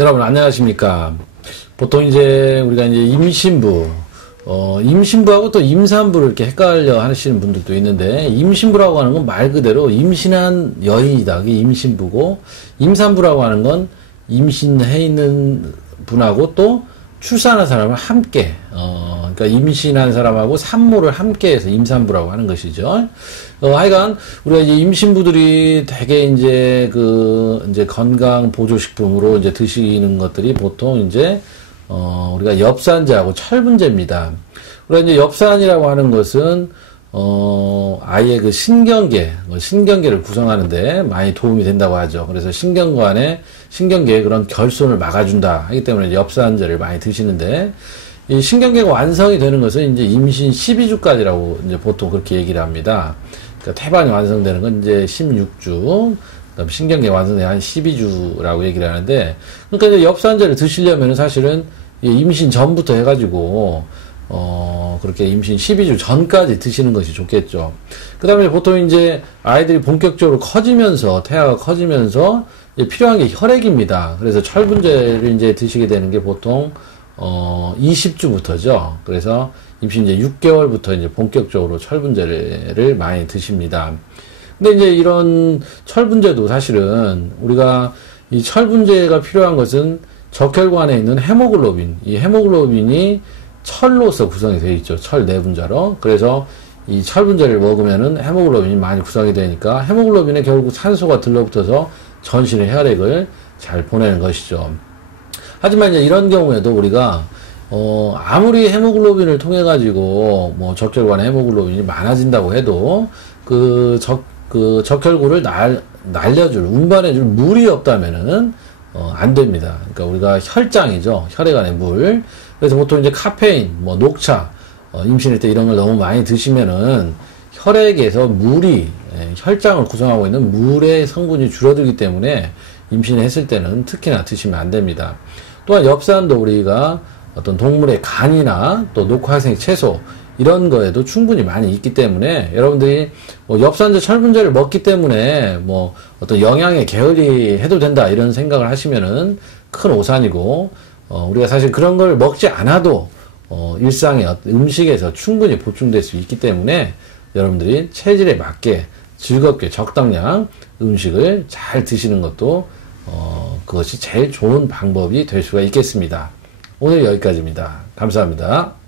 여러분 안녕하십니까. 보통 이제 우리가 이제 임신부, 어, 임신부하고 또 임산부를 이렇게 헷갈려 하시는 분들도 있는데, 임신부라고 하는 건 말 그대로 임신한 여인이다. 그게 임신부고, 임산부라고 하는 건 임신해 있는 분하고 또 출산한 사람을 함께, 어, 그러니까 임신한 사람하고 산모를 함께 해서 임산부라고 하는 것이죠. 어, 하여간, 우리가 이제 임신부들이 되게 이제 그, 이제 건강 보조식품으로 이제 드시는 것들이 보통 이제, 어, 우리가 엽산제하고 철분제입니다. 우리가 이제 엽산이라고 하는 것은, 어, 아예 그 신경계, 뭐 신경계를 구성하는데 많이 도움이 된다고 하죠. 그래서 신경관에, 신경계의 그런 결손을 막아준다 하기 때문에 엽산제를 많이 드시는데, 이 신경계가 완성이 되는 것은 이제 임신 12주까지라고 이제 보통 그렇게 얘기를 합니다. 그러니까 태반이 완성되는 건 이제 16주, 그다음 신경계 완성돼 한 12주라고 얘기를 하는데, 그러니까 이제 엽산제를 드시려면 사실은 임신 전부터 해가지고 어, 그렇게 임신 12주 전까지 드시는 것이 좋겠죠. 그 다음에 보통 이제 아이들이 본격적으로 커지면서, 태아가 커지면서 필요한 게 혈액입니다. 그래서 철분제를 이제 드시게 되는 게 보통, 어, 20주부터죠. 그래서 임신 이제 6개월부터 이제 본격적으로 철분제를 많이 드십니다. 근데 이제 이런 철분제도 사실은 우리가 이 철분제가 필요한 것은 적혈관에 있는 헤모글로빈, 이 헤모글로빈이 철로서 구성이 되어 있죠. 철 내분자로. 그래서 이 철분제를 먹으면은 헤모글로빈이 많이 구성이 되니까 헤모글로빈에 결국 산소가 들러붙어서 전신의 혈액을 잘 보내는 것이죠. 하지만 이제 이런 경우에도 우리가 어 아무리 헤모글로빈을 통해 가지고 뭐 적혈관에 헤모글로빈이 많아진다고 해도 그적그 적혈구를 날 날려줄 운반해줄 물이 없다면은 어, 안 됩니다. 그러니까 우리가 혈장이죠. 혈액 안에 물. 그래서 보통 이제 카페인, 뭐 녹차, 어, 임신할 때 이런 걸 너무 많이 드시면은 혈액에서 물이 예, 혈장을 구성하고 있는 물의 성분이 줄어들기 때문에 임신했을 때는 특히나 드시면 안 됩니다. 또한 엽산도 우리가 어떤 동물의 간이나 또 녹화생 채소 이런 거에도 충분히 많이 있기 때문에 여러분들이 뭐 엽산제 철분제를 먹기 때문에 뭐 어떤 영양에 게을리 해도 된다 이런 생각을 하시면은 큰 오산이고 어 우리가 사실 그런 걸 먹지 않아도 어 일상의 음식에서 충분히 보충될 수 있기 때문에 여러분들이 체질에 맞게 즐겁게 적당량 음식을 잘 드시는 것도 어 그것이 제일 좋은 방법이 될 수가 있겠습니다. 오늘 여기까지입니다. 감사합니다.